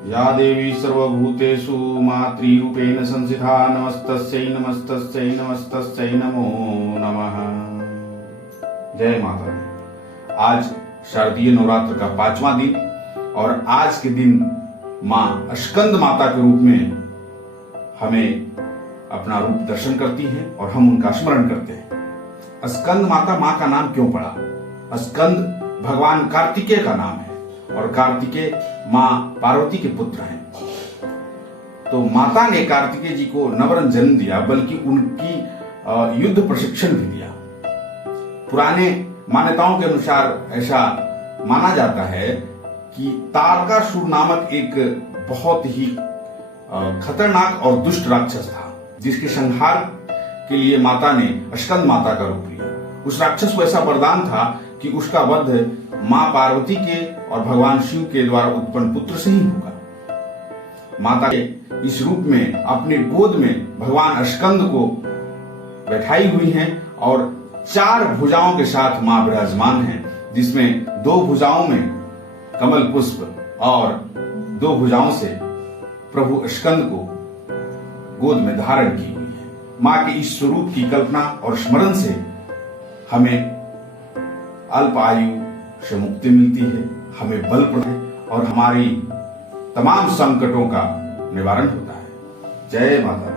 या देवी सर्वभूतेषु मातृरूपेण संस्थिता नमस्तस्यै नमस्तस्यै नमस्तस्यै नमो नमः। जय माता दी। आज शारदीय नवरात्र का 5वां दिन और आज के दिन मां स्कंद माता के रूप में हमें अपना रूप दर्शन करती हैं और हम उनका स्मरण करते हैं। स्कंद माता मां का नाम क्यों पड़ा? स्कंद भगवान कार्तिकेय का नाम है और कार्तिकेय मां पार्वती के पुत्र हैं। तो माता ने कार्तिकेय जी को न वरन जन्म दिया बल्कि उनकी युद्ध प्रशिक्षण भी दिया। पुराने मान्यताओं के अनुसार ऐसा माना जाता है कि तारकासुर नामक एक बहुत ही खतरनाक और दुष्ट राक्षस था, जिसके संहार के लिए माता ने स्कंद माता का रूप लिया। उस राक्षस को ऐसा वरदान था कि उसका वध मां पार्वती के और भगवान शिव के द्वारा उत्पन्न पुत्र से ही होगा। माता के इस रूप में अपने गोद में भगवान स्कंद को बैठाई हुई हैं और 4 भुजाओं के साथ मां विराजमान है, जिसमें 2 भुजाओं में कमल पुष्प और 2 भुजाओं से प्रभु स्कंद को गोद में धारण की हुई है। मां के इस स्वरूप की कल्पना और स्मरण से हमें अल्प आयु से मुक्ति मिलती है, हमें बल प्रदान है और हमारी तमाम संकटों का निवारण होता है। जय माता।